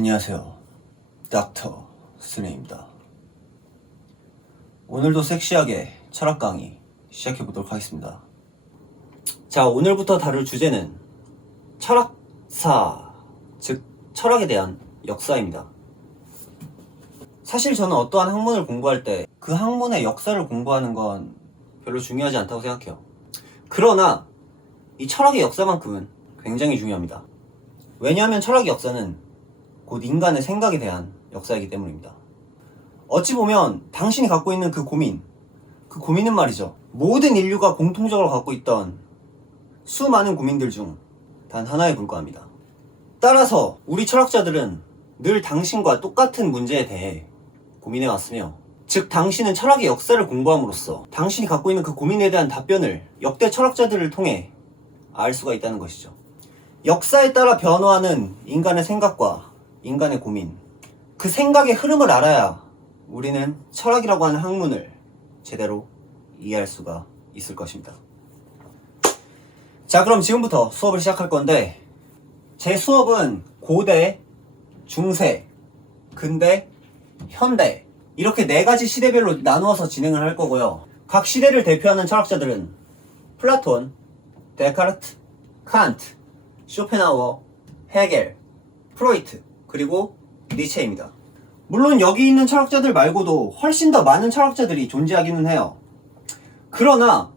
안녕하세요. 닥터 스네입니다. 오늘도 섹시하게 철학 강의 시작해보도록 하겠습니다. 자, 오늘부터 다룰 주제는 철학사, 즉 철학에 대한 역사입니다. 사실 저는 어떠한 학문을 공부할 때 그 학문의 역사를 공부하는 건 별로 중요하지 않다고 생각해요. 그러나 이 철학의 역사만큼은 굉장히 중요합니다. 왜냐하면 철학의 역사는 곧 인간의 생각에 대한 역사이기 때문입니다. 어찌 보면 당신이 갖고 있는 그 고민은 말이죠, 모든 인류가 공통적으로 갖고 있던 수많은 고민들 중 단 하나에 불과합니다. 따라서 우리 철학자들은 늘 당신과 똑같은 문제에 대해 고민해왔으며, 즉 당신은 철학의 역사를 공부함으로써 당신이 갖고 있는 그 고민에 대한 답변을 역대 철학자들을 통해 알 수가 있다는 것이죠. 역사에 따라 변화하는 인간의 생각과 인간의 고민, 그 생각의 흐름을 알아야 우리는 철학이라고 하는 학문을 제대로 이해할 수가 있을 것입니다. 자, 그럼 지금부터 수업을 시작할 건데, 제 수업은 고대, 중세, 근대, 현대 이렇게 4가지 시대별로 나누어서 진행을 할 거고요. 각 시대를 대표하는 철학자들은 플라톤, 데카르트, 칸트, 쇼펜하우어, 헤겔, 프로이트, 그리고 니체입니다. 물론 여기 있는 철학자들 말고도 훨씬 더 많은 철학자들이 존재하기는 해요. 그러나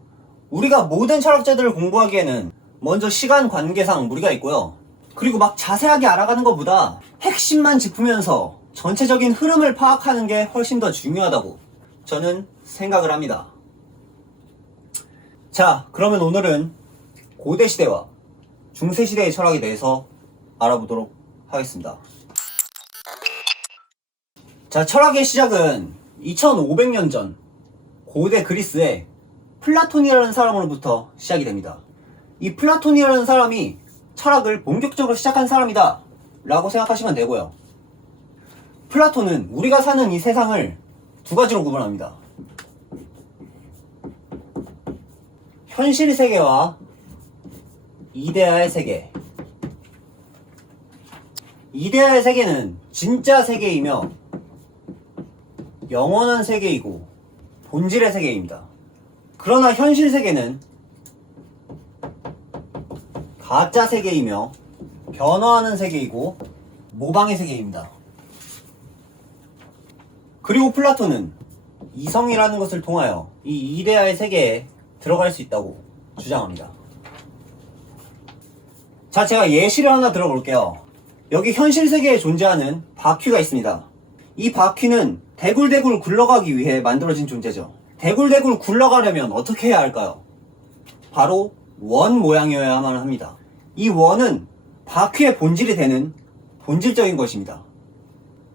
우리가 모든 철학자들을 공부하기에는 먼저 시간 관계상 무리가 있고요. 그리고 막 자세하게 알아가는 것보다 핵심만 짚으면서 전체적인 흐름을 파악하는 게 훨씬 더 중요하다고 저는 생각을 합니다. 자, 그러면 오늘은 고대시대와 중세시대의 철학에 대해서 알아보도록 하겠습니다. 자, 철학의 시작은 2500년 전 고대 그리스의 플라톤이라는 사람으로부터 시작이 됩니다. 이 플라톤이라는 사람이 철학을 본격적으로 시작한 사람이다 라고 생각하시면 되고요. 플라톤은 우리가 사는 이 세상을 2가지로 구분합니다. 현실 세계와 이데아의 세계. 이데아의 세계는 진짜 세계이며 영원한 세계이고 본질의 세계입니다. 그러나 현실 세계는 가짜 세계이며 변화하는 세계이고 모방의 세계입니다. 그리고 플라톤은 이성이라는 것을 통하여 이 이데아의 세계에 들어갈 수 있다고 주장합니다. 자, 제가 예시를 하나 들어볼게요. 여기 현실 세계에 존재하는 바퀴가 있습니다. 이 바퀴는 대굴대굴 굴러가기 위해 만들어진 존재죠. 대굴대굴 굴러가려면 어떻게 해야 할까요? 바로 원 모양이어야만 합니다. 이 원은 바퀴의 본질이 되는 본질적인 것입니다.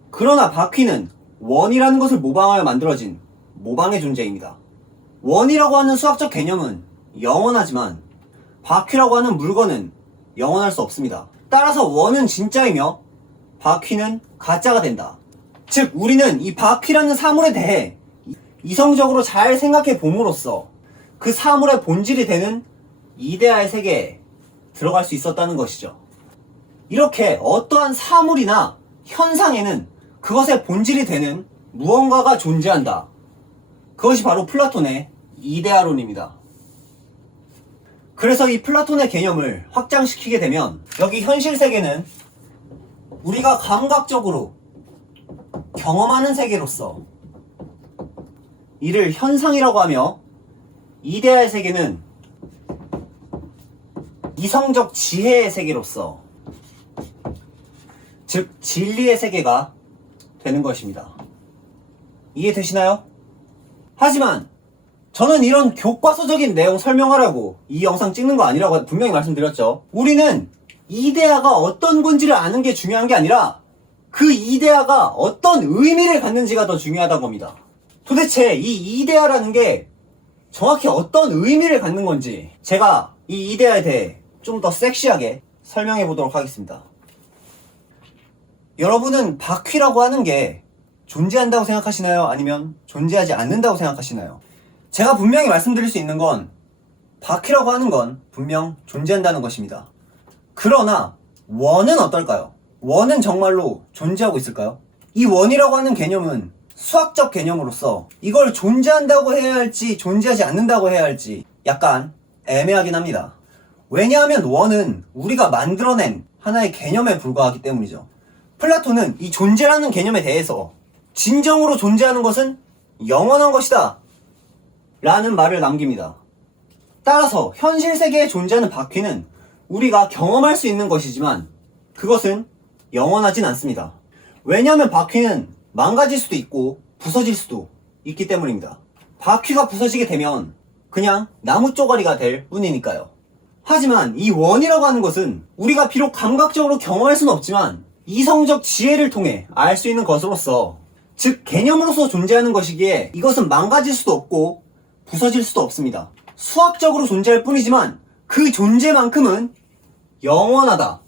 그러나 바퀴는 원이라는 것을 모방하여 만들어진 모방의 존재입니다. 원이라고 하는 수학적 개념은 영원하지만 바퀴라고 하는 물건은 영원할 수 없습니다. 따라서 원은 진짜이며 바퀴는 가짜가 된다. 즉 우리는 이 바퀴라는 사물에 대해 이성적으로 잘 생각해 봄으로써 그 사물의 본질이 되는 이데아의 세계에 들어갈 수 있었다는 것이죠. 이렇게 어떠한 사물이나 현상에는 그것의 본질이 되는 무언가가 존재한다. 그것이 바로 플라톤의 이데아론입니다. 그래서 이 플라톤의 개념을 확장시키게 되면 여기 현실 세계는 우리가 감각적으로 경험하는 세계로서 이를 현상이라고 하며, 이데아의 세계는 이성적 지혜의 세계로서, 즉 진리의 세계가 되는 것입니다. 이해되시나요? 하지만 저는 이런 교과서적인 내용 설명하라고 이 영상 찍는 거 아니라고 분명히 말씀드렸죠. 우리는 이데아가 어떤 건지를 아는 게 중요한 게 아니라 그 이데아가 어떤 의미를 갖는지가 더 중요하다고 합니다. 도대체 이 이데아라는 게 정확히 어떤 의미를 갖는 건지 제가 이 이데아에 대해 좀 더 섹시하게 설명해 보도록 하겠습니다. 여러분은 바퀴라고 하는 게 존재한다고 생각하시나요? 아니면 존재하지 않는다고 생각하시나요? 제가 분명히 말씀드릴 수 있는 건 바퀴라고 하는 건 분명 존재한다는 것입니다. 그러나 원은 어떨까요? 원은 정말로 존재하고 있을까요? 이 원이라고 하는 개념은 수학적 개념으로서 이걸 존재한다고 해야 할지 존재하지 않는다고 해야 할지 약간 애매하긴 합니다. 왜냐하면 원은 우리가 만들어낸 하나의 개념에 불과하기 때문이죠. 플라톤은 이 존재라는 개념에 대해서 진정으로 존재하는 것은 영원한 것이다 라는 말을 남깁니다. 따라서 현실 세계에 존재하는 바퀴는 우리가 경험할 수 있는 것이지만 그것은 영원하진 않습니다. 왜냐하면 바퀴는 망가질 수도 있고 부서질 수도 있기 때문입니다. 바퀴가 부서지게 되면 그냥 나무 쪼가리가 될 뿐이니까요. 하지만 이 원이라고 하는 것은 우리가 비록 감각적으로 경험할 수는 없지만 이성적 지혜를 통해 알 수 있는 것으로서, 즉 개념으로서 존재하는 것이기에 이것은 망가질 수도 없고 부서질 수도 없습니다. 수학적으로 존재할 뿐이지만 그 존재만큼은 영원하다.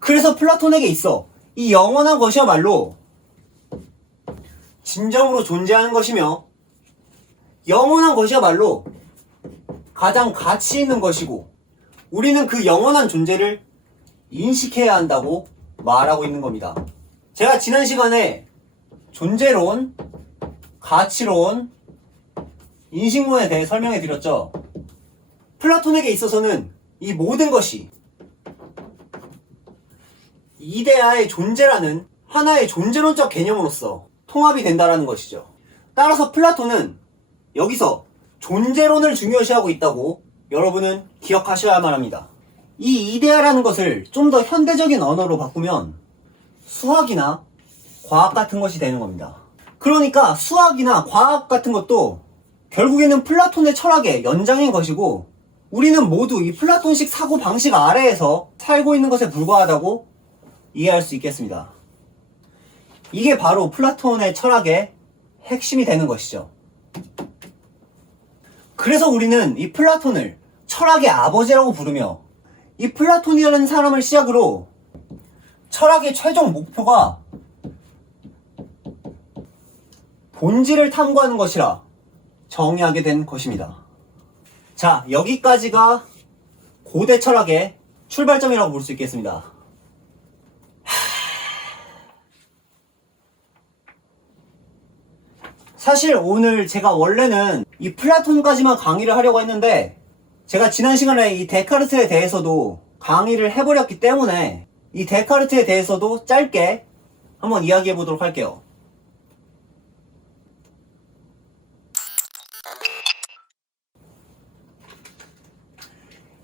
그래서 플라톤에게 있어 이 영원한 것이야말로 진정으로 존재하는 것이며 영원한 것이야말로 가장 가치 있는 것이고 우리는 그 영원한 존재를 인식해야 한다고 말하고 있는 겁니다. 제가 지난 시간에 존재론, 가치론, 인식론에 대해 설명해 드렸죠. 플라톤에게 있어서는 이 모든 것이 이데아의 존재라는 하나의 존재론적 개념으로서 통합이 된다는 것이죠. 따라서 플라톤은 여기서 존재론을 중요시하고 있다고 여러분은 기억하셔야만 합니다. 이 이데아라는 것을 좀 더 현대적인 언어로 바꾸면 수학이나 과학 같은 것이 되는 겁니다. 그러니까 수학이나 과학 같은 것도 결국에는 플라톤의 철학의 연장인 것이고 우리는 모두 이 플라톤식 사고 방식 아래에서 살고 있는 것에 불과하다고 이해할 수 있겠습니다. 이게 바로 플라톤의 철학의 핵심이 되는 것이죠. 그래서 우리는 이 플라톤을 철학의 아버지라고 부르며 이 플라톤이라는 사람을 시작으로 철학의 최종 목표가 본질을 탐구하는 것이라 정의하게 된 것입니다. 자, 여기까지가 고대 철학의 출발점이라고 볼 수 있겠습니다. 사실 오늘 제가 원래는 이 플라톤까지만 강의를 하려고 했는데 제가 지난 시간에 이 데카르트에 대해서도 강의를 해버렸기 때문에 이 데카르트에 대해서도 짧게 한번 이야기해 보도록 할게요.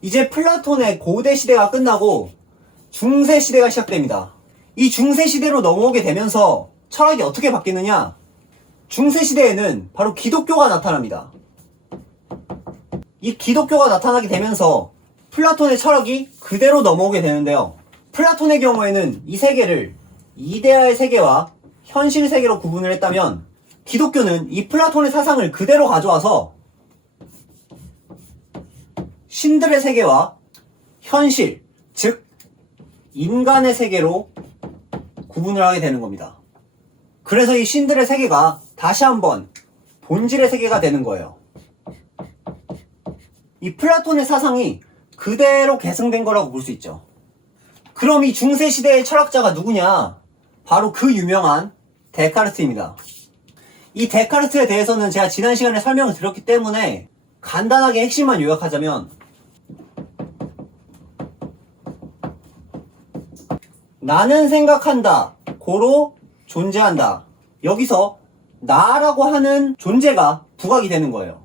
이제 플라톤의 고대 시대가 끝나고 중세 시대가 시작됩니다. 이 중세 시대로 넘어오게 되면서 철학이 어떻게 바뀌느냐? 중세 시대에는 바로 기독교가 나타납니다. 이 기독교가 나타나게 되면서 플라톤의 철학이 그대로 넘어오게 되는데요. 플라톤의 경우에는 이 세계를 이데아의 세계와 현실 세계로 구분을 했다면 기독교는 이 플라톤의 사상을 그대로 가져와서 신들의 세계와 현실, 즉 인간의 세계로 구분을 하게 되는 겁니다. 그래서 이 신들의 세계가 다시 한번 본질의 세계가 되는 거예요. 이 플라톤의 사상이 그대로 계승된 거라고 볼 수 있죠. 그럼 이 중세 시대의 철학자가 누구냐? 바로 그 유명한 데카르트입니다. 이 데카르트에 대해서는 제가 지난 시간에 설명을 드렸기 때문에 간단하게 핵심만 요약하자면 나는 생각한다, 고로 존재한다. 여기서 나라고 하는 존재가 부각이 되는 거예요.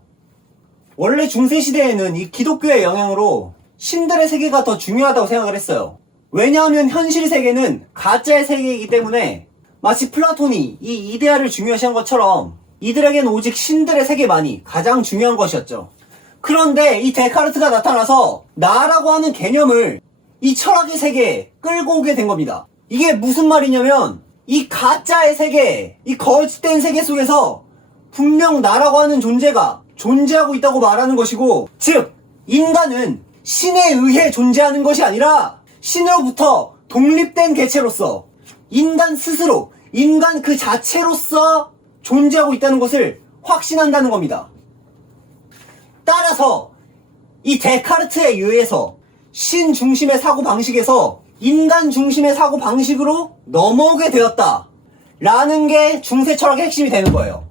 원래 중세시대에는 이 기독교의 영향으로 신들의 세계가 더 중요하다고 생각을 했어요. 왜냐하면 현실 세계는 가짜의 세계이기 때문에 마치 플라톤이 이 이데아를 중요시한 것처럼 이들에게는 오직 신들의 세계만이 가장 중요한 것이었죠. 그런데 이 데카르트가 나타나서 나라고 하는 개념을 이 철학의 세계에 끌고 오게 된 겁니다. 이게 무슨 말이냐면 이 가짜의 세계, 이 거짓된 세계 속에서 분명 나라고 하는 존재가 존재하고 있다고 말하는 것이고, 즉 인간은 신에 의해 존재하는 것이 아니라 신으로부터 독립된 개체로서 인간 스스로, 인간 그 자체로서 존재하고 있다는 것을 확신한다는 겁니다. 따라서 이 데카르트에 의해서 신 중심의 사고 방식에서 인간 중심의 사고 방식으로 넘어오게 되었다 라는 게 중세 철학의 핵심이 되는 거예요.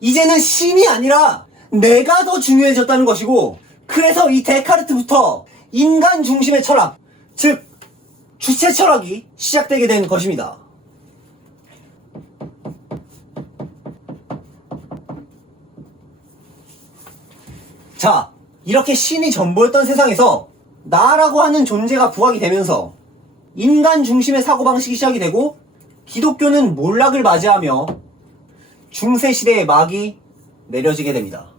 이제는 신이 아니라 내가 더 중요해졌다는 것이고, 그래서 이 데카르트부터 인간 중심의 철학, 즉 주체 철학이 시작되게 된 것입니다. 자, 이렇게 신이 전부였던 세상에서 나라고 하는 존재가 부각이 되면서 인간 중심의 사고방식이 시작이 되고, 기독교는 몰락을 맞이하며 중세시대의 막이 내려지게 됩니다.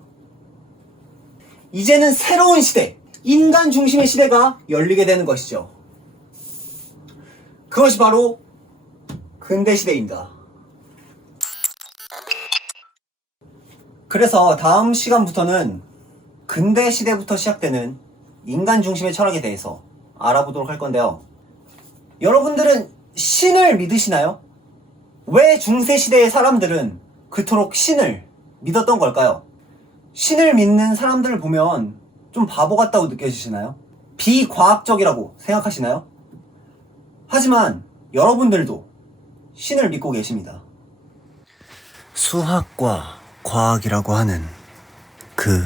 이제는 새로운 시대, 인간 중심의 시대가 열리게 되는 것이죠. 그것이 바로 근대시대입니다. 그래서 다음 시간부터는 근대시대부터 시작되는 인간 중심의 철학에 대해서 알아보도록 할 건데요. 여러분들은 신을 믿으시나요? 왜 중세시대의 사람들은 그토록 신을 믿었던 걸까요? 신을 믿는 사람들을 보면 좀 바보 같다고 느껴지시나요? 비과학적이라고 생각하시나요? 하지만 여러분들도 신을 믿고 계십니다. 수학과 과학이라고 하는 그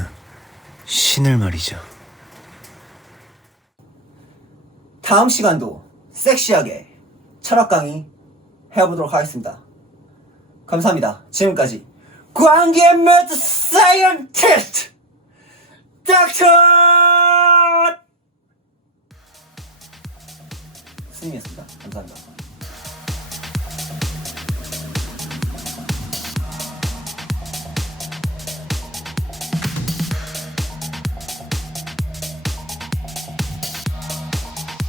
신을 말이죠. 다음 시간도 섹시하게 철학 강의 해보도록 하겠습니다. 감사합니다. 지금까지 광기의 매드 사이언티스트 닥터 스님이었습니다. 감사합니다.